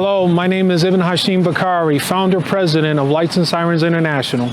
Hello, my name is Ibn Hashim Bakari, founder president of Lights and Sirens International,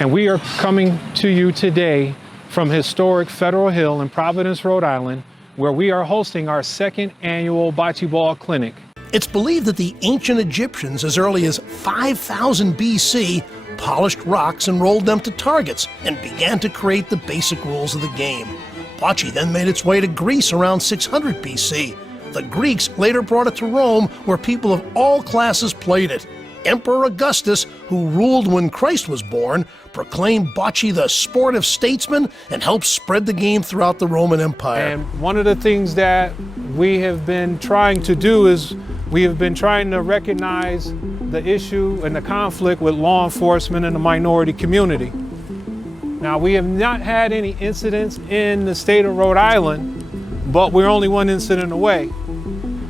and we are coming to you today from historic Federal Hill in Providence, Rhode Island, where we are hosting our second annual bocce ball clinic. It's believed that the ancient Egyptians, as early as 5000 BC, polished rocks and rolled them to targets and began to create the basic rules of the game. Bocce then made its way to Greece around 600 BC. The Greeks later brought it to Rome, where people of all classes played it. Emperor Augustus, who ruled when Christ was born, proclaimed bocce the sport of statesmen and helped spread the game throughout the Roman Empire. And one of the things that we have been trying to do is we have been trying to recognize the issue and the conflict with law enforcement and the minority community. Now, we have not had any incidents in the state of Rhode Island, but we're only one incident away.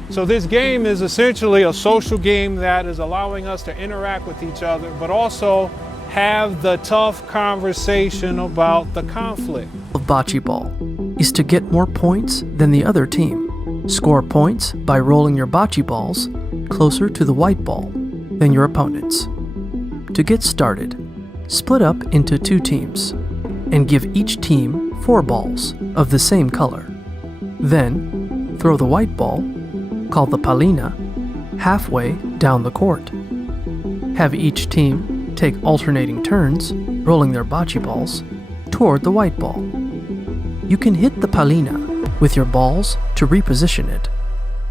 So this game is essentially a social game that is allowing us to interact with each other, but also have the tough conversation about the conflict. Of bocce ball is to get more points than the other team. Score points by rolling your bocce balls closer to the white ball than your opponents. To get started, split up into 2 teams and give each team 4 balls of the same color. Then throw the white ball, called the pallina, halfway down the court. Have each team take alternating turns, rolling their bocce balls toward the white ball. You can hit the pallina with your balls to reposition it,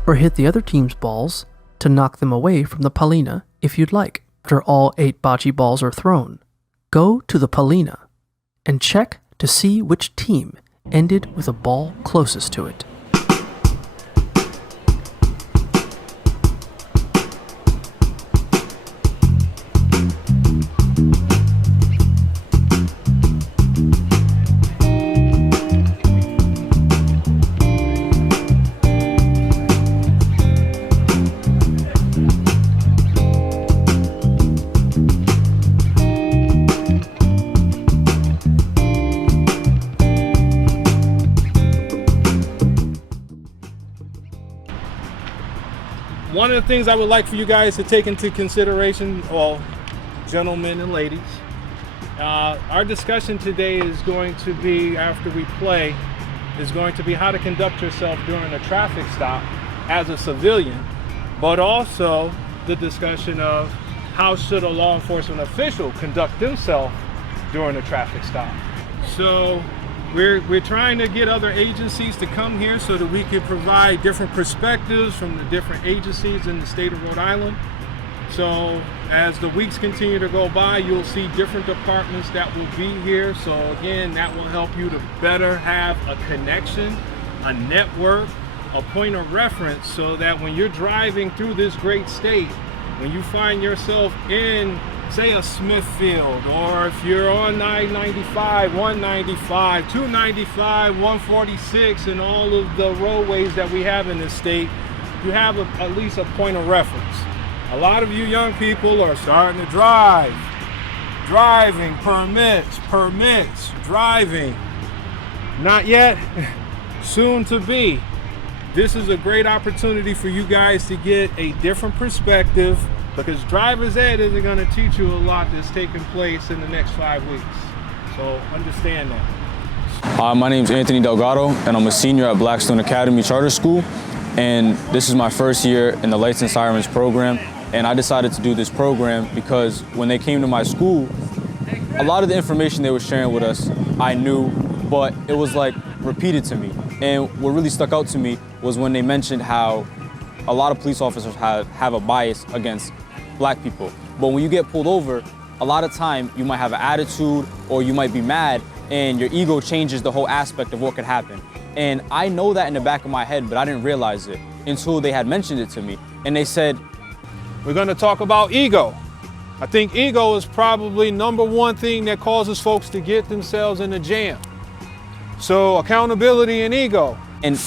or hit the other team's balls to knock them away from the pallina if you'd like. After all 8 bocce balls are thrown, go to the pallina and check to see which team ended with a ball closest to it. One of the things I would like for you guys to take into consideration, all gentlemen and ladies, our discussion today is going to be, after we play, is going to be how to conduct yourself during a traffic stop as a civilian, but also the discussion of how should a law enforcement official conduct themselves during a traffic stop. So we're trying to get other agencies to come here so that we can provide different perspectives from the different agencies in the state of Rhode Island. So as the weeks continue to go by, you'll see different departments that will be here. So again, that will help you to better have a connection, a network, a point of reference, so that when you're driving through this great state, when you find yourself in, say, a Smithfield, or if you're on I-95, 195, 295, 146, and all of the roadways that we have in this state, you have at least a point of reference. A lot of you young people are starting to drive. Driving, permits, driving. Not yet, soon to be. This is a great opportunity for you guys to get a different perspective, because driver's ed isn't going to teach you a lot that's taking place in the next 5 weeks. So understand that. My name is Anthony Delgado, and I'm a senior at Blackstone Academy Charter School. And this is my first year in the Lights and Sirens program. And I decided to do this program because when they came to my school, a lot of the information they were sharing with us, I knew, but it was like repeated to me. And what really stuck out to me was when they mentioned how a lot of police officers have a bias against Black people. But when you get pulled over, a lot of time you might have an attitude or you might be mad, and your ego changes the whole aspect of what could happen. And I know that in the back of my head, but I didn't realize it until they had mentioned it to me. And they said, we're going to talk about ego. I think ego is probably #1 thing that causes folks to get themselves in a jam. So accountability and ego. And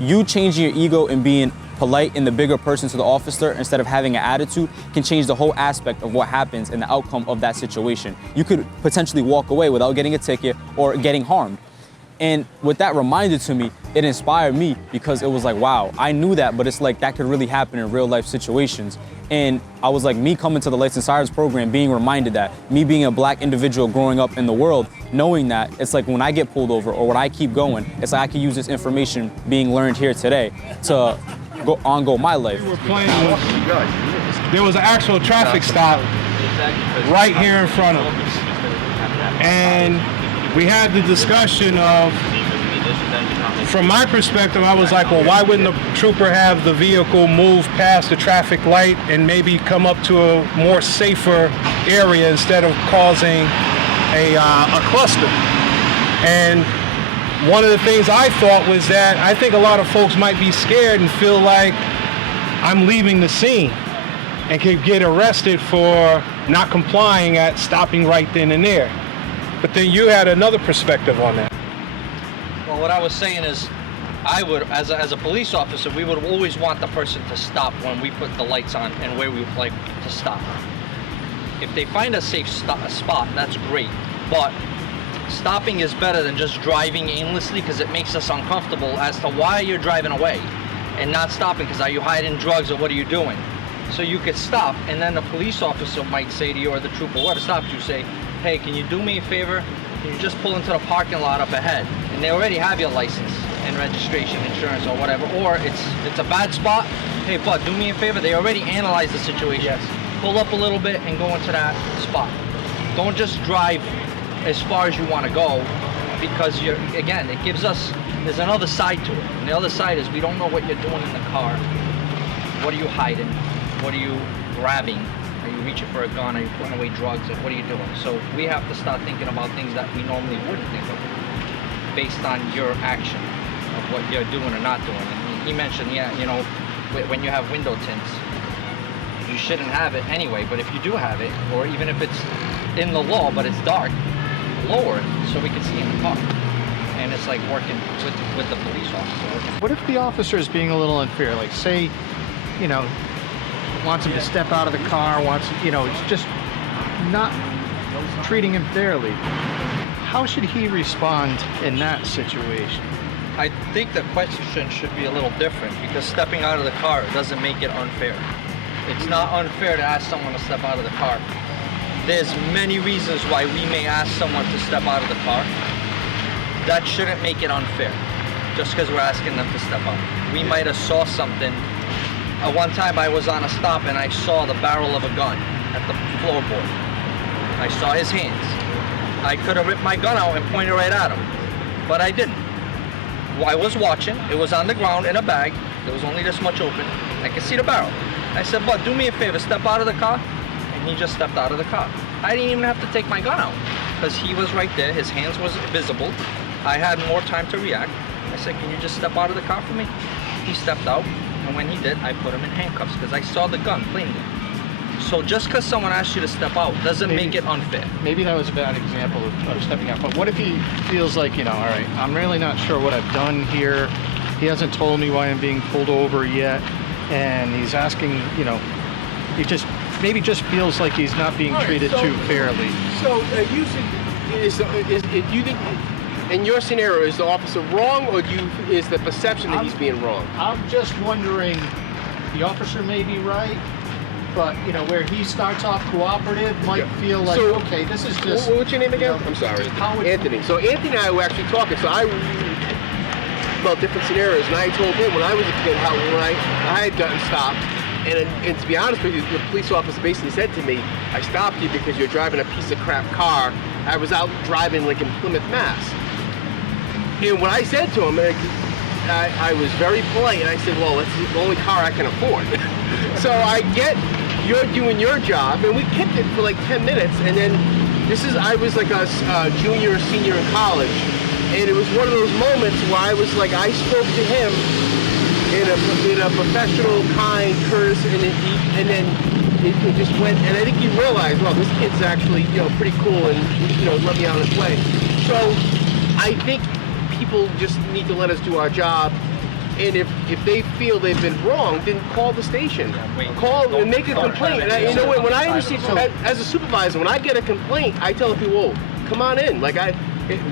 you changing your ego and being polite and the bigger person to the officer instead of having an attitude can change the whole aspect of what happens and the outcome of that situation. You could potentially walk away without getting a ticket or getting harmed. And what that reminded to me, it inspired me because it was like, wow, I knew that, but it's like that could really happen in real life situations. And I was like, me coming to the Lights and Sirens program, being reminded that, me being a black individual growing up in the world, knowing that, it's like when I get pulled over or when I keep going, it's like I can use this information being learned here today to go my life. We were playing with, there was an actual traffic stop right here in front of us. And we had the discussion of, from my perspective, I was like, well, why wouldn't the trooper have the vehicle move past the traffic light and maybe come up to a more safer area instead of causing a cluster? And one of the things I thought was that I think a lot of folks might be scared and feel like I'm leaving the scene and could get arrested for not complying at stopping right then and there. But then you had another perspective on that. Well, what I was saying is, I would, as a police officer, we would always want the person to stop when we put the lights on and where we would like to stop. If they find a safe spot, that's great. But stopping is better than just driving aimlessly, because it makes us uncomfortable as to why you're driving away and not stopping, because are you hiding drugs or what are you doing? So you could stop, and then the police officer might say to you, or the trooper, whoever stops you, say, hey, can you do me a favor? Can you just pull into the parking lot up ahead? And they already have your license and registration, insurance, or whatever. Or it's a bad spot. Hey, bud, do me a favor. They already analyzed the situation. Yes. Pull up a little bit and go into that spot. Don't just drive as far as you want to go, because again, it gives us, there's another side to it. And the other side is we don't know what you're doing in the car. What are you hiding? What are you grabbing? Are you reaching for a gun? Are you putting away drugs? Like, what are you doing? So we have to start thinking about things that we normally wouldn't think of based on your action of what you're doing or not doing. And he mentioned, yeah, you know, when you have window tints, you shouldn't have it anyway, but if you do have it, or even if it's in the law but it's dark, lower it so we can see in the car. And it's like working with the police officer. What if the officer is being a little unfair? Like, say, you know, wants him to step out of the car, it's just not treating him fairly. How should he respond in that situation? I think the question should be a little different, because stepping out of the car doesn't make it unfair. It's not unfair to ask someone to step out of the car. There's many reasons why we may ask someone to step out of the car. That shouldn't make it unfair, just because we're asking them to step out. We might have saw something. One time I was on a stop and I saw the barrel of a gun at the floorboard. I saw his hands. I could have ripped my gun out and pointed right at him, but I didn't. I was watching. It was on the ground in a bag. There was only this much open. I could see the barrel. I said, bud, do me a favor, step out of the car. And he just stepped out of the car. I didn't even have to take my gun out, because he was right there. His hands was visible. I had more time to react. I said, can you just step out of the car for me? He stepped out. And when he did, I put him in handcuffs because I saw the gun plainly. So just because someone asks you to step out doesn't make it unfair. Maybe that was a bad example of stepping out. But what if he feels like, all right, I'm really not sure what I've done here. He hasn't told me why I'm being pulled over yet. And he's asking, he just feels like he's not being treated too fairly. So you think, in your scenario, is the officer wrong, or is the perception that he's being wrong? I'm just wondering, the officer may be right, but where he starts off cooperative might feel like, okay, this is just. What's your name again? I'm sorry, Anthony. So Anthony and I were actually talking. So about different scenarios, and I told him when I was a kid how when I had gotten stopped, and to be honest with you, the police officer basically said to me, "I stopped you because you're driving a piece of crap car." I was out driving like in Plymouth, Mass. And what I said to him, I was very polite, and I said, well, it's the only car I can afford. So I get you're doing your job, and we kept it for like 10 minutes, and then I was like a junior or senior in college, and it was one of those moments where I was like, I spoke to him in a professional, kind, courteous, and then it just went, and I think he realized, well, this kid's actually, pretty cool, and, let me on his way. So I think people just need to let us do our job, and if they feel they've been wrong, then call the station. Call and make a complaint. And when I receive, as a supervisor, when I get a complaint, I tell people, oh, come on in.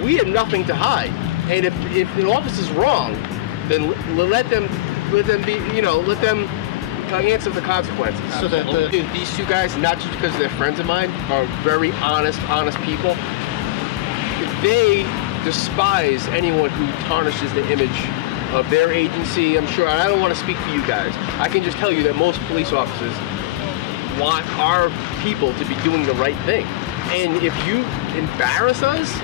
We have nothing to hide. And if an officer's wrong, then let them be, let them answer the consequences. So These two guys, not just because they're friends of mine, are very honest people. They despise anyone who tarnishes the image of their agency. I'm sure, and I don't want to speak for you guys. I can just tell you that most police officers want our people to be doing the right thing. And if you embarrass us,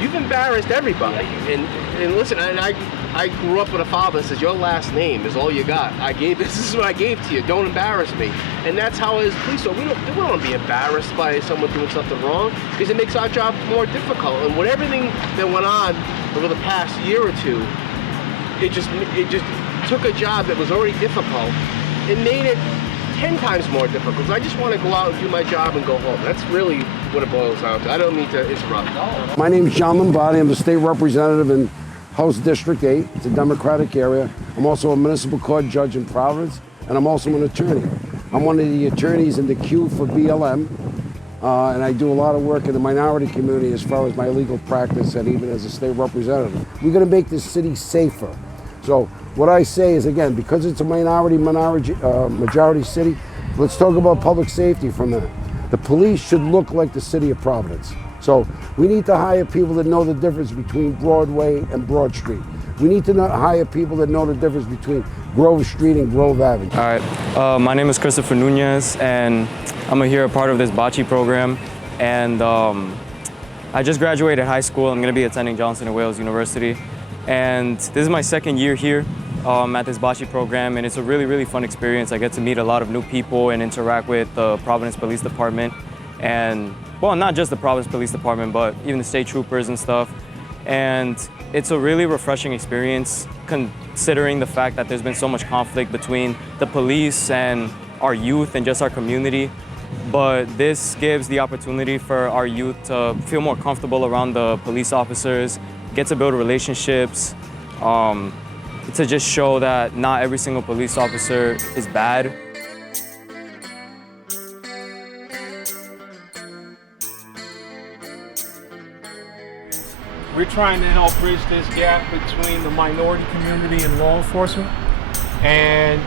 you've embarrassed everybody. And listen, I grew up with a father that says, your last name is all you got. This is what I gave to you. Don't embarrass me. And that's how it is police. So we don't want to be embarrassed by someone doing something wrong, because it makes our job more difficult. And with everything that went on over the past year or two, it just took a job that was already difficult and made it 10 times more difficult. I just want to go out and do my job and go home. That's really what it boils down to. I don't mean to interrupt. My name is John Lombardi. I'm the state representative in House District 8. It's a Democratic area. I'm also a municipal court judge in Providence, and I'm also an attorney. I'm one of the attorneys in the queue for BLM, and I do a lot of work in the minority community as far as my legal practice and even as a state representative. We're going to make this city safer. So what I say is, again, because it's a majority city, let's talk about public safety for a minute. The police should look like the city of Providence. So we need to hire people that know the difference between Broadway and Broad Street. We need to hire people that know the difference between Grove Street and Grove Avenue. All right, my name is Christopher Nunez, and I'm here a part of this bocce program. And I just graduated high school. I'm going to be attending Johnson & Wales University. And this is my second year here at this bocce program, and it's a really, really fun experience. I get to meet a lot of new people and interact with the Providence Police Department, and, well, not just the Providence Police Department, but even the state troopers and stuff. And it's a really refreshing experience, considering the fact that there's been so much conflict between the police and our youth and just our community. But this gives the opportunity for our youth to feel more comfortable around the police officers, get to build relationships, to just show that not every single police officer is bad. We're trying to help bridge this gap between the minority community and law enforcement. And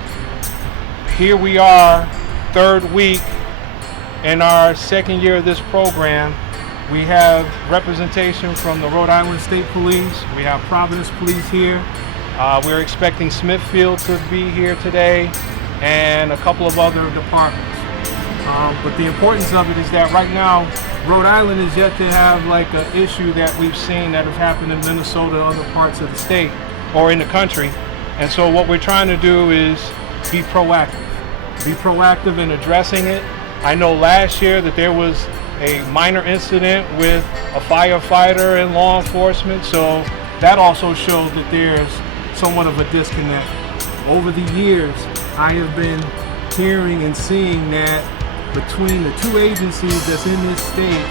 here we are, third week in our second year of this program. We have representation from the Rhode Island State Police. We have Providence Police here. We're expecting Smithfield to be here today, and a couple of other departments. But the importance of it is that right now, Rhode Island is yet to have like an issue that we've seen that has happened in Minnesota and other parts of the state or in the country. And so what we're trying to do is be proactive. Be proactive in addressing it. I know last year that there was a minor incident with a firefighter and law enforcement, so that also shows that there's somewhat of a disconnect. Over the years, I have been hearing and seeing that between the two agencies that's in this state,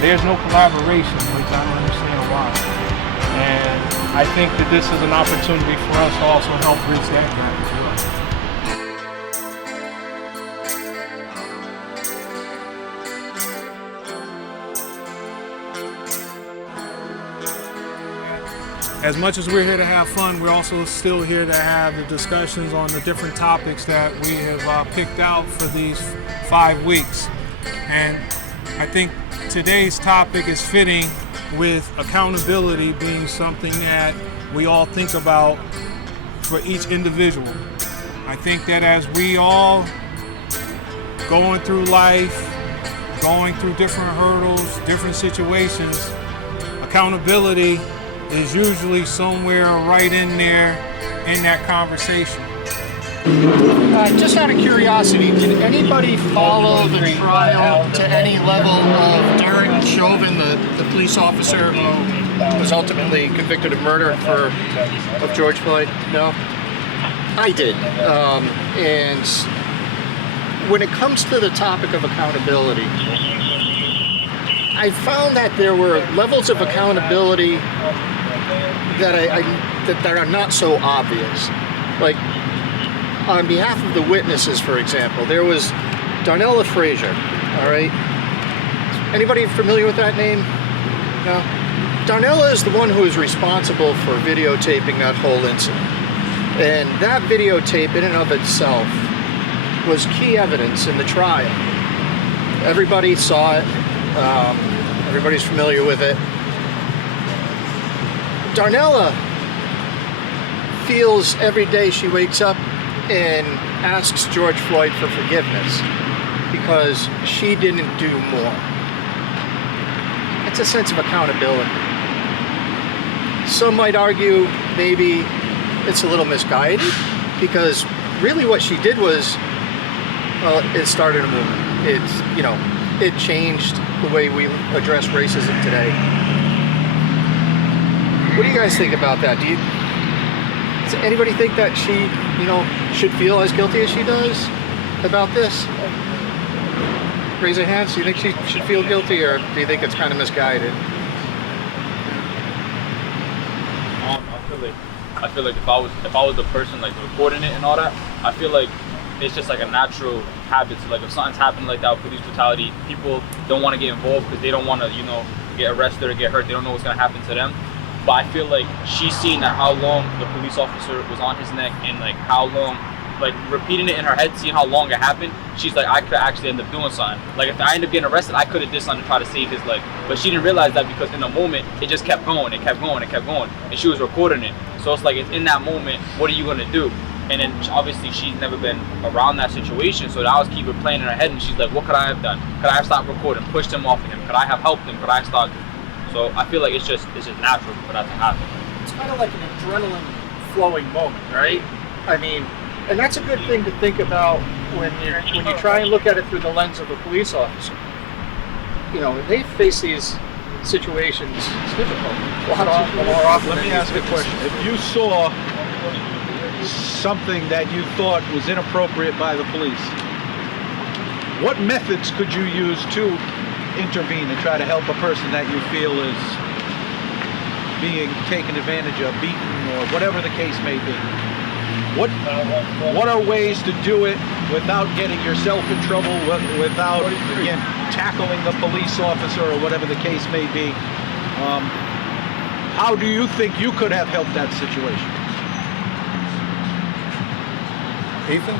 there's no collaboration, which I don't understand why. And I think that this is an opportunity for us to also help bridge that gap as well. As much as we're here to have fun, we're also still here to have the discussions on the different topics that we have picked out for these 5 weeks. And I think today's topic is fitting with accountability being something that we all think about for each individual. I think that as we all going through life, going through different hurdles, different situations, accountability is usually somewhere right in there in that conversation. Just out of curiosity, did anybody follow the trial to any level of Derek Chauvin, the police officer who was ultimately convicted of murder of George Floyd? No? I did. And when it comes to the topic of accountability, I found that there were levels of accountability that are not so obvious. Like, on behalf of the witnesses, for example, there was Darnella Frazier, all right? Anybody familiar with that name? No? Darnella is the one who is responsible for videotaping that whole incident. And that videotape in and of itself was key evidence in the trial. Everybody saw it. Everybody's familiar with it. Darnella feels every day she wakes up and asks George Floyd for forgiveness because she didn't do more. It's a sense of accountability. Some might argue maybe it's a little misguided because really what she did was, well, it started a movement. It changed the way we address racism today. What do you guys think about that? Does anybody think that she, should feel as guilty as she does about this? Raise your hands. Do you think she should feel guilty, or do you think it's kind of misguided? I feel like if I was the person like recording it and all that, I feel like it's just like a natural habit. So like if something's happening like that with police brutality, people don't want to get involved because they don't want to, get arrested or get hurt. They don't know what's gonna happen to them. But I feel like she's seen that how long the police officer was on his neck and like how long, like repeating it in her head, seeing how long it happened. She's like, I could actually end up doing something. Like if I end up getting arrested, I could have did something to try to save his life. But she didn't realize that because in the moment, it just kept going, it kept going, it kept going. And she was recording it. So it's like, it's in that moment, what are you gonna do? And then obviously she's never been around that situation. So that was keep it playing in her head. And she's like, what could I have done? Could I have stopped recording, pushed him off of him? Could I have helped him? Could I have stopped? So I feel like it's just natural for that to happen. It's kind of like an adrenaline flowing moment, right? I mean, and that's a good thing to think about when you try and look at it through the lens of a police officer. They face these situations. It's difficult. More often. Let me ask a question. If you saw something that you thought was inappropriate by the police, what methods could you use to intervene and try to help a person that you feel is being taken advantage of, beaten, or whatever the case may be? What are ways to do it without getting yourself in trouble, without, again, tackling the police officer or whatever the case may be? How do you think you could have helped that situation? Ethan?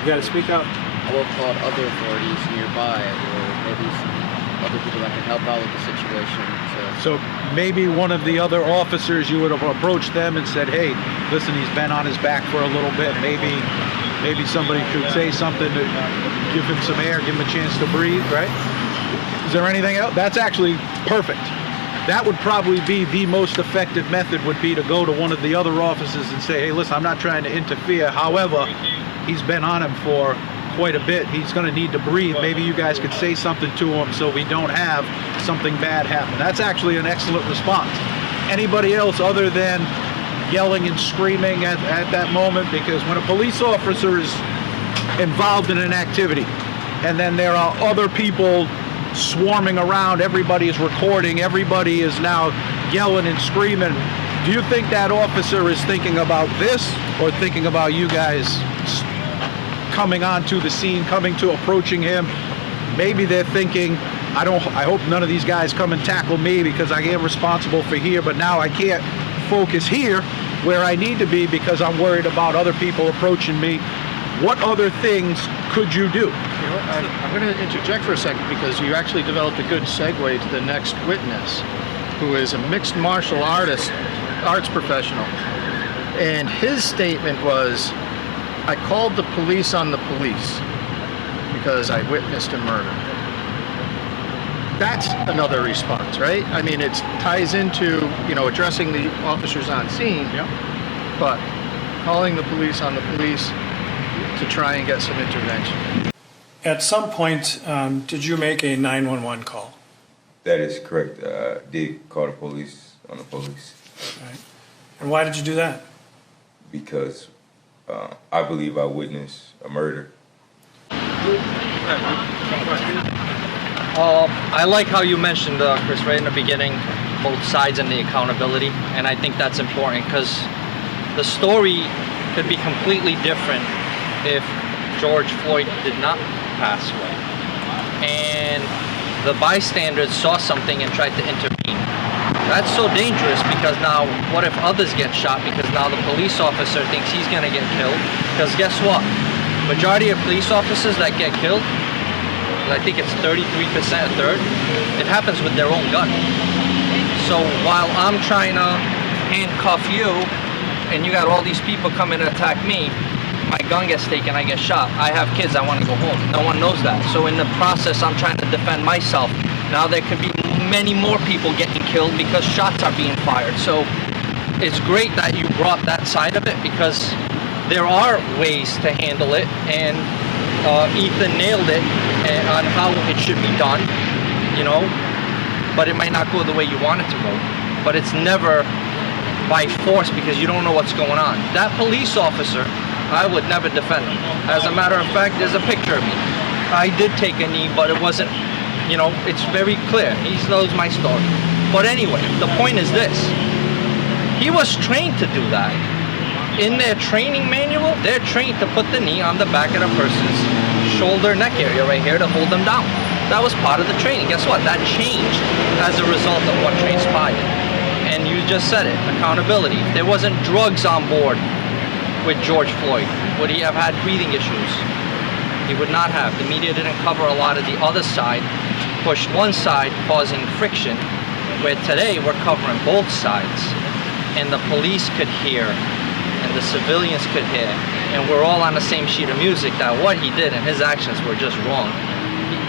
You gotta speak up. I will call other authorities nearby, or maybe some other people that can help out with the situation. So maybe one of the other officers, you would have approached them and said, hey, listen, he's been on his back for a little bit. Maybe somebody could say something to give him some air, give him a chance to breathe, right? Is there anything else? That's actually perfect. That would probably be the most effective method, would be to go to one of the other officers and say, hey, listen, I'm not trying to interfere. However, he's been on him for quite a bit. He's going to need to breathe. Maybe you guys could say something to him so we don't have something bad happen. That's actually an excellent response. Anybody else other than yelling and screaming at that moment? Because when a police officer is involved in an activity and then there are other people swarming around, everybody is recording, everybody is now yelling and screaming, do you think that officer is thinking about this or thinking about you guys coming onto the scene, approaching him? Maybe they're thinking, I hope none of these guys come and tackle me because I am responsible for here, but now I can't focus here where I need to be because I'm worried about other people approaching me. What other things could you do? I'm going to interject for a second because you actually developed a good segue to the next witness, who is a mixed martial arts professional. And his statement was, I called the police on the police because I witnessed a murder. That's another response, right? I mean, it ties into, addressing the officers on scene, but calling the police on the police to try and get some intervention. At some point, did you make a 911 call? That is correct. I did call the police on the police. Right. And why did you do that? Because I believe I witnessed a murder. I like how you mentioned, Chris, right in the beginning, both sides and the accountability. And I think that's important because the story could be completely different if George Floyd did not pass away. And the bystanders saw something and tried to intervene. That's so dangerous because now what if others get shot because now the police officer thinks he's going to get killed? Because guess what? Majority of police officers that get killed, I think it's 33%, a third, it happens with their own gun. So while I'm trying to handcuff you and you got all these people coming to attack me, my gun gets taken, I get shot. I have kids, I want to go home. No one knows that. So in the process, I'm trying to defend myself. Now there could be many more people getting killed because shots are being fired. So it's great that you brought that side of it because there are ways to handle it, and Ethan nailed it on how it should be done, you know, but it might not go the way you want it to go. But it's never by force because you don't know what's going on. That police officer, I would never defend him. As a matter of fact, there's a picture of me. I did take a knee, but it wasn't, you know, it's very clear. He knows my story. But anyway, the point is this. He was trained to do that. In their training manual, they're trained to put the knee on the back of the person's shoulder, neck area right here to hold them down. That was part of the training. Guess what? That changed as a result of what transpired. And you just said it, accountability. If there wasn't drugs on board with George Floyd, would he have had breathing issues? He would not have. The media didn't cover a lot of the other side, pushed one side, causing friction, where today we're covering both sides. And the police could hear, and the civilians could hear, and we're all on the same sheet of music that what he did and his actions were just wrong.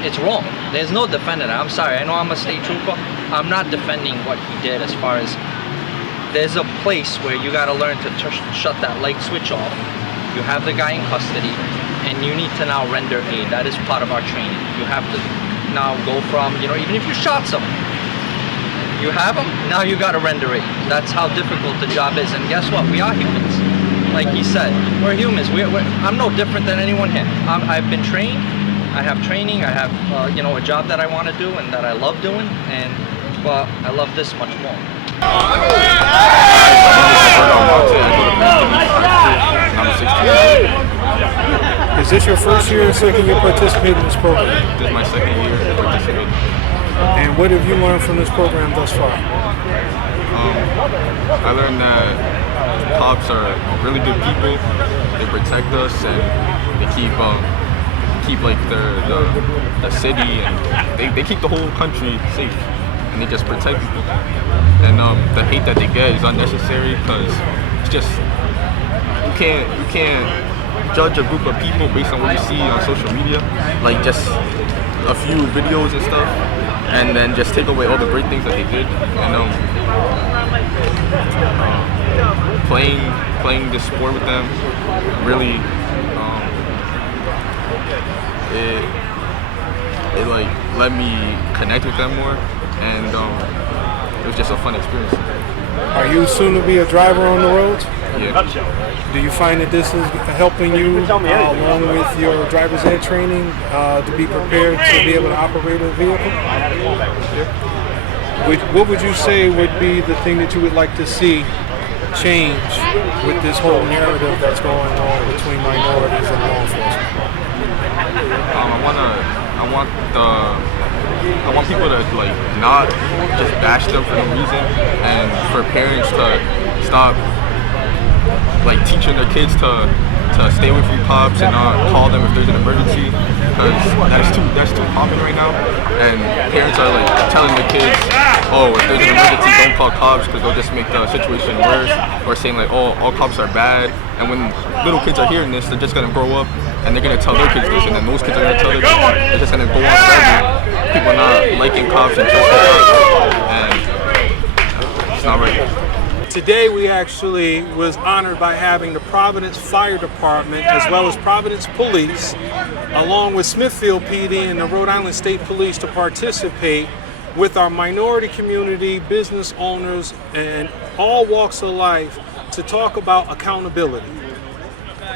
It's wrong. There's no defending it. I'm sorry, I know I'm a state trooper. I'm not defending what he did as far as there's a place where you got to learn to shut that light switch off. You have the guy in custody, and you need to now render aid. That is part of our training. You have to now go from, you know, even if you shot someone, you have them, now you got to render aid. That's how difficult the job is. And guess what? We are humans. Like he said, we're humans. I'm no different than anyone here. I've been trained. I have training. I have, you know, a job that I want to do and that I love doing. And, well, I love this much more. Is this your first year or second year participating in this program? This is my second year participating. And what have you learned from this program thus far? I learned that cops are really good people. They protect us and they keep like the city, and they keep the whole country safe, and they just protect people. And the hate that they get is unnecessary because it's just you can't judge a group of people based on what you see on social media, like just a few videos and stuff, and then just take away all the great things that they did. And playing this sport with them really it like let me connect with them more, and it was just a fun experience. Are you soon to be a driver on the roads? Yeah. Do you find that this is helping you along with your driver's ed training to be prepared to be able to operate a vehicle? What would you say would be the thing that you would like to see change with this whole narrative that's going on between minorities and law enforcement? I want people to like not just bash them for no reason, and for parents to stop like teaching their kids to stay away from cops and not call them if there's an emergency, because that's too common right now. And parents are like telling the kids, oh, if there's an emergency, don't call cops because they'll just make the situation worse, or saying like, oh, all cops are bad. And when little kids are hearing this, they're just gonna grow up and they're gonna tell their kids this, and then those kids are gonna tell their kids. They're just gonna go on forever. People not liking cops and trusting cops, and it's not right. Today we actually was honored by having the Providence Fire Department as well as Providence Police along with Smithfield PD and the Rhode Island State Police to participate with our minority community, business owners, and all walks of life to talk about accountability.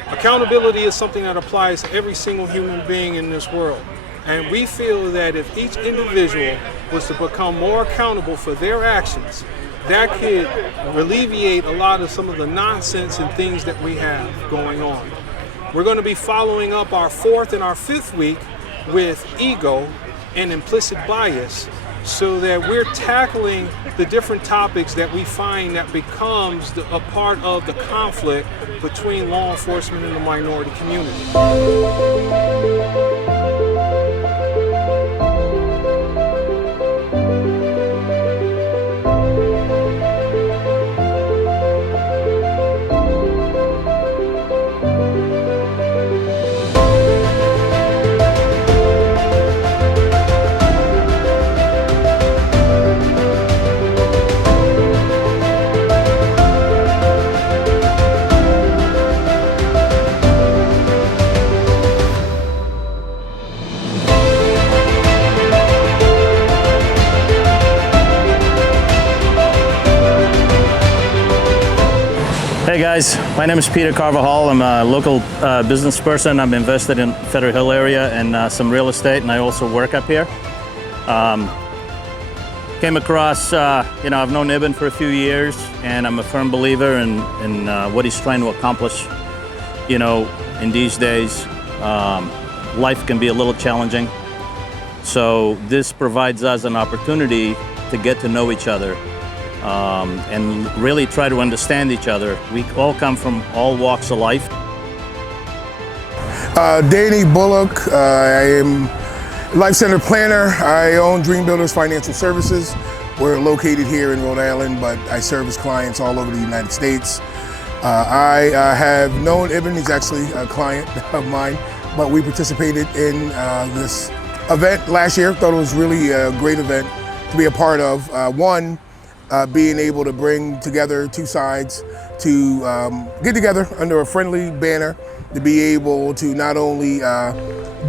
Accountability is something that applies to every single human being in this world. And we feel that if each individual was to become more accountable for their actions, that could alleviate a lot of some of the nonsense and things that we have going on. We're going to be following up our 4th and our 5th week with ego and implicit bias, so that we're tackling the different topics that we find that becomes a part of the conflict between law enforcement and the minority community. Hey guys, my name is Peter Carvajal. I'm a local business person. I'm invested in Federal Hill area and some real estate, and I also work up here. Came across, I've known Ibn for a few years, and I'm a firm believer in what he's trying to accomplish. In these days, life can be a little challenging. So this provides us an opportunity to get to know each other. And really try to understand each other. We all come from all walks of life. Danny Bullock, I am Life Center Planner. I own Dream Builders Financial Services. We're located here in Rhode Island, but I service clients all over the United States. I have known Ibn, he's actually a client of mine, but we participated in this event last year. Thought it was really a great event to be a part of. Being able to bring together two sides to get together under a friendly banner, to be able to not only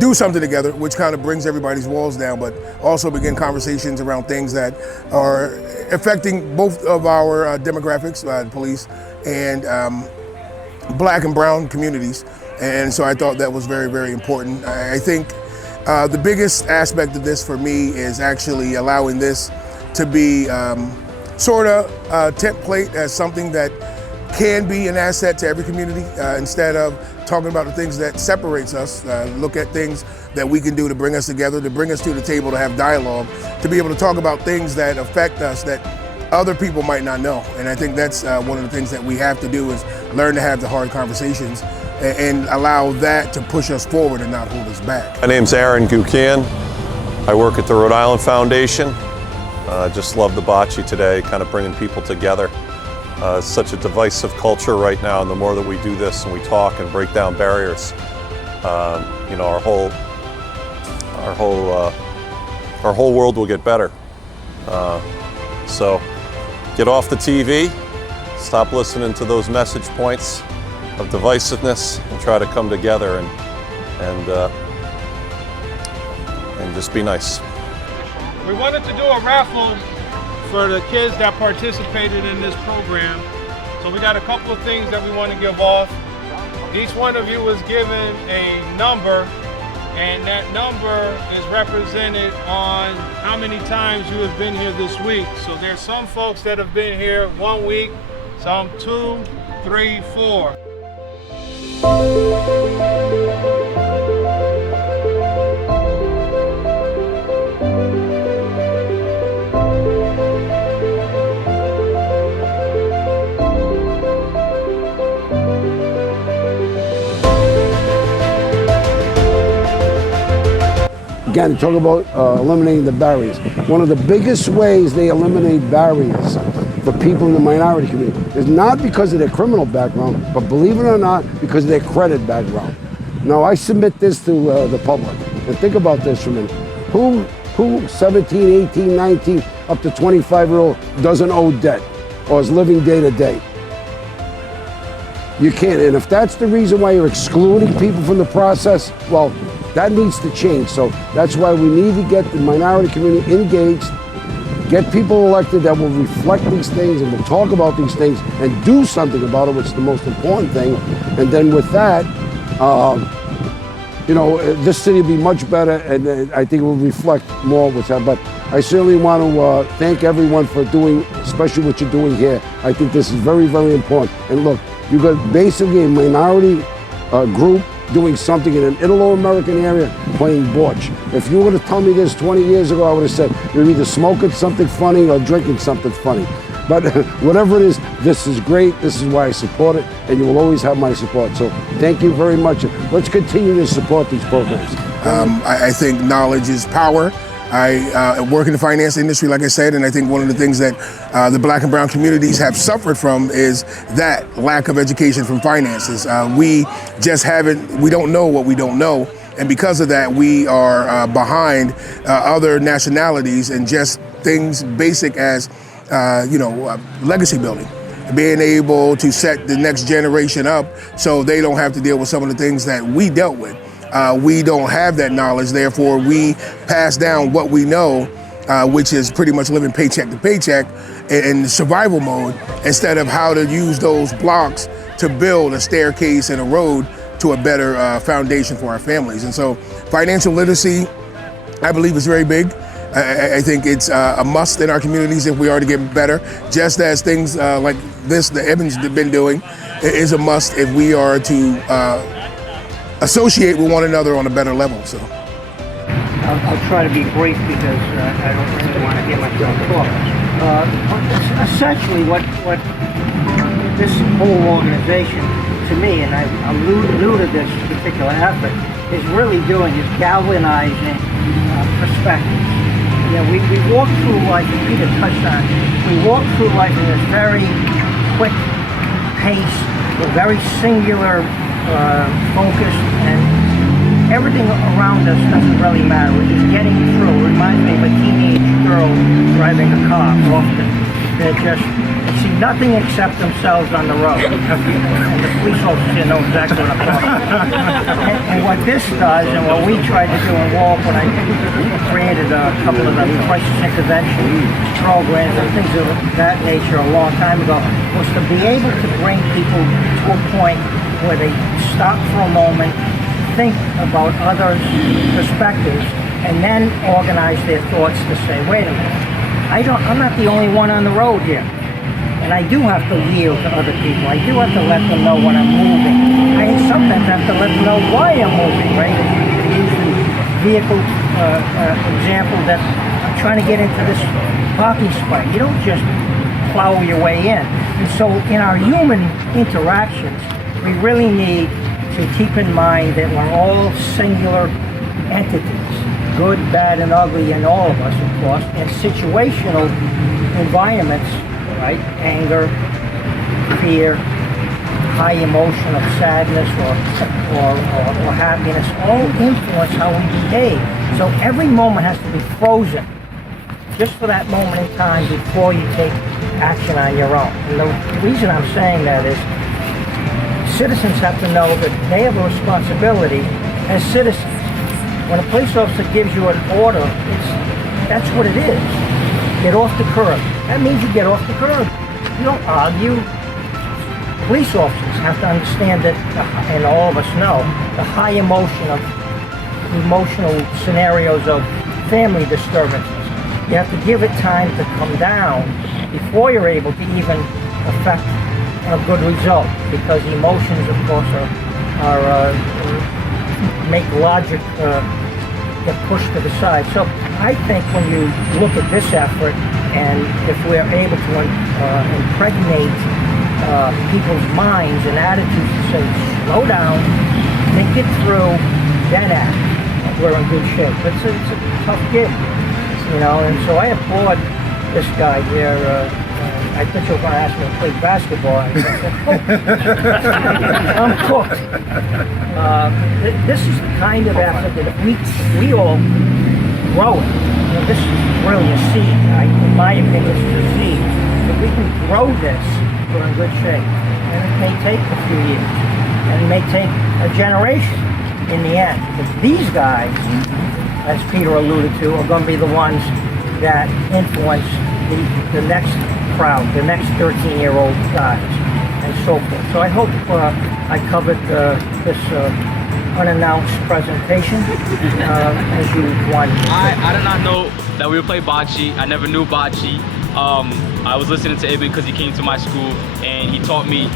do something together, which kind of brings everybody's walls down, but also begin conversations around things that are affecting both of our demographics, police and black and brown communities. And so I thought that was very, very important. I think the biggest aspect of this for me is actually allowing this to be sort of a template as something that can be an asset to every community instead of talking about the things that separates us. Look at things that we can do to bring us together, to bring us to the table, to have dialogue, to be able to talk about things that affect us that other people might not know. And I think that's one of the things that we have to do is learn to have the hard conversations and allow that to push us forward and not hold us back. My name's Aaron Gucan. I work at the Rhode Island Foundation. Just love the bocce today, kind of bringing people together. It's such a divisive culture right now, and the more that we do this and we talk and break down barriers, our whole world will get better. So get off the TV, stop listening to those message points of divisiveness, and try to come together and just be nice. We wanted to do a raffle for the kids that participated in this program. So we got a couple of things that we want to give off. Each one of you was given a number, and that number is represented on how many times you have been here this week. So there's some folks that have been here 1 week, some 2, 3, 4. Again, talk about eliminating the barriers. One of the biggest ways they eliminate barriers for people in the minority community is not because of their criminal background, but believe it or not, because of their credit background. Now, I submit this to the public, and think about this for a minute. Who 17, 18, 19, up to 25-year-old doesn't owe debt or is living day to day? You can't, and if that's the reason why you're excluding people from the process, well, that needs to change. So that's why we need to get the minority community engaged, get people elected that will reflect these things and will talk about these things and do something about it, which is the most important thing. And then with that, this city will be much better, and I think it will reflect more what's happening. But I certainly want to thank everyone for doing, especially what you're doing here. I think this is very, very important. And look, you got basically a minority group doing something in an Italo-American area playing bocce. If you would have told me this 20 years ago, I would have said you're either smoking something funny or drinking something funny. But whatever it is, this is great. This is why I support it, and you will always have my support. So thank you very much. Let's continue to support these programs. I think knowledge is power. I work in the finance industry, like I said, and I think one of the things that the black and brown communities have suffered from is that lack of education from finances. We don't know what we don't know. And because of that, we are behind other nationalities and just things basic as, legacy building. Being able to set the next generation up so they don't have to deal with some of the things that we dealt with. We don't have that knowledge, therefore we pass down what we know, which is pretty much living paycheck to paycheck in survival mode, instead of how to use those blocks to build a staircase and a road to a better foundation for our families. And so financial literacy, I believe, is very big. I think it's a must in our communities if we are to get better, just as things like this that Evan's been doing is a must if we are to associate with one another on a better level. So I'll try to be brief because I don't really want to get myself caught. Essentially, what this whole organization, to me, and I alluded this particular effort, is really doing is galvanizing perspectives. You know, we walk through life, and Peter touched on it, we walk through life in this very quick pace, a very singular focus, and everything around us doesn't really matter. We're just getting through. It reminds me of a teenage girl driving a car often. They see nothing except themselves on the road. And the police officer knows exactly what I'm talking about. And what this does, and what we tried to do in WALP when I created a couple of the crisis intervention programs and things of that nature a long time ago, was to be able to bring people to a point where they stop for a moment, think about others' perspectives, and then organize their thoughts to say, wait a minute, I'm not the only one on the road here. And I do have to yield to other people. I do have to let them know when I'm moving. I sometimes have to let them know why I'm moving, right? To use the vehicle example that I'm trying to get into this parking spot. You don't just plow your way in. And so in our human interactions, we really need to keep in mind that we're all singular entities, good, bad, and ugly, and all of us, of course, and situational environments, right? Anger, fear, high emotion of sadness or happiness, all influence how we behave. So every moment has to be frozen, just for that moment in time before you take action on your own. And the reason I'm saying that is citizens have to know that they have a responsibility as citizens. When a police officer gives you an order, that's what it is. Get off the curb. That means you get off the curb. You don't argue. Police officers have to understand that, and all of us know, the high emotional scenarios of family disturbances. You have to give it time to come down before you're able to even affect a good result, because emotions, of course, make logic get pushed to the side. So I think when you look at this effort, and if we're able to impregnate people's minds and attitudes to say, slow down, think it through, then act, we're in good shape. It's a tough gig, you know, and so I applaud this guy here. I thought you were going to ask me to play basketball. I'm cooked. This is the kind of effort that if we all grow it, you know, this is really a seed. In my opinion, this is a seed. If we can grow this, we're in good shape. And it may take a few years. And it may take a generation in the end. Because these guys, as Peter alluded to, are going to be the ones that influence the next crowd, the next 13-year-old guys, and so forth. So I hope I covered this unannounced presentation as you wanted. I did not know that we would play bocce. I never knew bocce. I was listening to Ibn because he came to my school and he taught me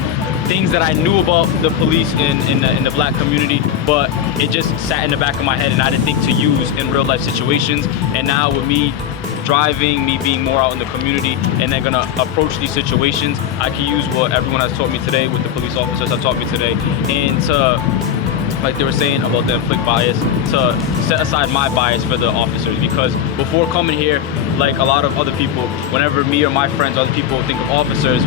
things that I knew about the police in the black community, but it just sat in the back of my head and I didn't think to use in real life situations. And now with me driving, me being more out in the community, and then gonna approach these situations, I can use what everyone has taught me today, with the police officers have taught me today, and to, like they were saying about the inflict bias, to set aside my bias for the officers. Because before coming here, like a lot of other people, whenever me or my friends, other people think of officers,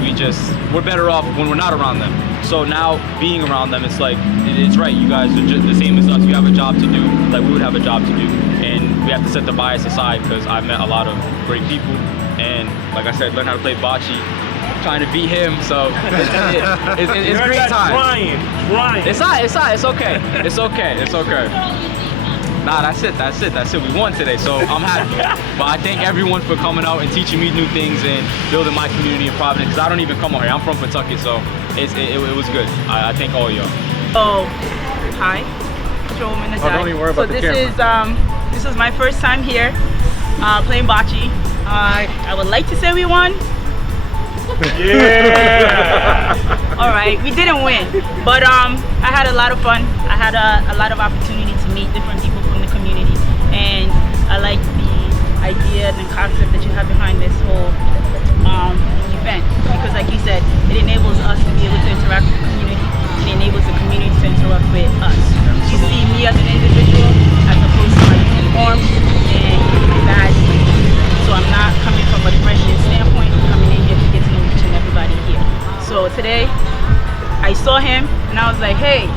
we're better off when we're not around them. So now being around them, it's like, it's right, you guys are just the same as us. You have a job to do, like we would have a job to do. And we have to set the bias aside, because I've met a lot of great people. And like I said, learn how to play bocce, trying to beat him, so it's great time. It's okay. Nah, that's it. We won today, so I'm happy. But I thank everyone for coming out and teaching me new things and building my community in Providence, because I don't even come out here. I'm from Kentucky, so it was good. I thank all of y'all. Oh, hi. Don't even worry about the camera. This is my first time here playing bocce. I would like to say we won. Yeah. All right, we didn't win, but I had a lot of fun. I had a lot of opportunity to meet different people from the community, and I like the idea and the concept that you have behind this whole event, because like you said, it enables us to be able to interact with the community. It enables the community to interact with us. You see me as an individual as opposed to my uniform and badge. So I'm not coming from a freshman standpoint, coming in here to get to know each and everybody here. So today, I saw him and I was like, hey,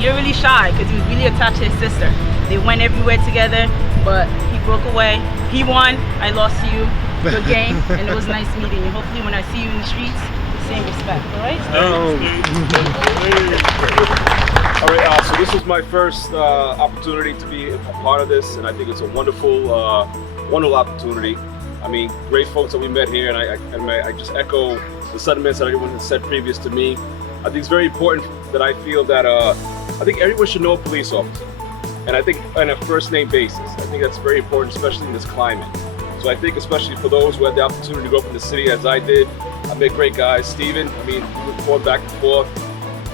you're really shy, because he was really attached to his sister. They went everywhere together, but he broke away. He won, I lost to you. Good game, and it was nice meeting you. Hopefully when I see you in the streets, same respect, all right? All right, so this is my first opportunity to be a part of this, and I think it's a wonderful opportunity. I mean, great folks that we met here, and I just echo the sentiments that everyone has said previous to me. I think it's very important that I feel that I think everyone should know a police officer, and I think on a first name basis. I think that's very important, especially in this climate. So I think especially for those who had the opportunity to go up in the city as I did, I met great guys. Steven, I mean, we were going back and forth,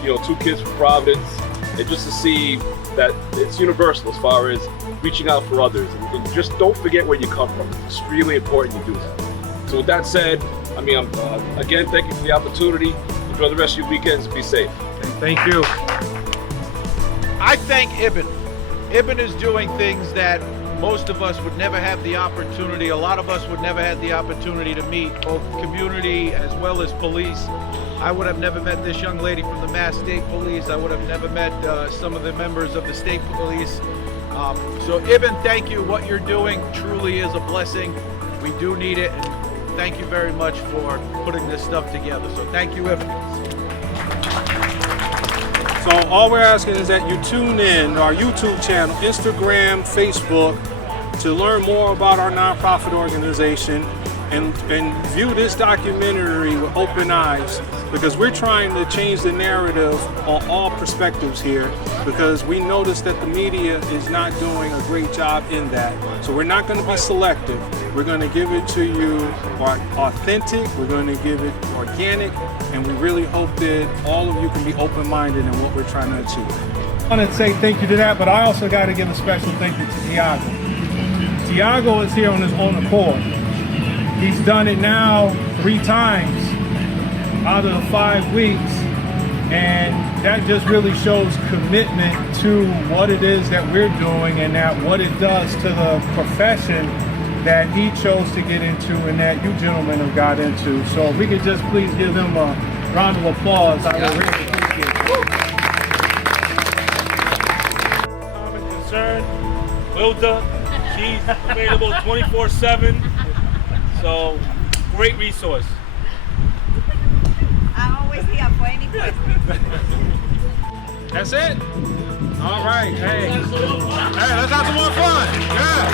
you know, 2 kids from Providence, and just to see that it's universal as far as reaching out for others. And just don't forget where you come from. It's extremely important you do that. So with that said, I mean, again, thank you for the opportunity. Enjoy the rest of your weekends. Be safe. Thank you. I thank Ibn. Ibn is doing things that most of us would never have the opportunity, a lot of us would never have the opportunity to meet, both community as well as police. I would have never met this young lady from the Mass State Police. I would have never met some of the members of the state police. So Ibn, thank you. What you're doing truly is a blessing. We do need it, and thank you very much for putting this stuff together. So thank you, Ibn. So all we're asking is that you tune in to our YouTube channel, Instagram, Facebook, to learn more about our nonprofit organization and view this documentary with open eyes, because we're trying to change the narrative on all perspectives here, because we notice that the media is not doing a great job in that. So we're not going to be selective. We're going to give it to you authentic, we're going to give it organic, and we really hope that all of you can be open-minded in what we're trying to achieve. I want to say thank you to that, but I also got to give a special thank you to Tiago. Tiago is here on his own accord. He's done it now 3 times out of the 5 weeks, and that just really shows commitment to what it is that we're doing, and that what it does to the profession that he chose to get into and that you gentlemen have got into. So if we could just please give him a round of applause, I would really appreciate it. Common concern, Wilda, she's available 24/7. So, great resource. I'm always here for any question. That's it? All right, hey, let's have some more fun. Yes.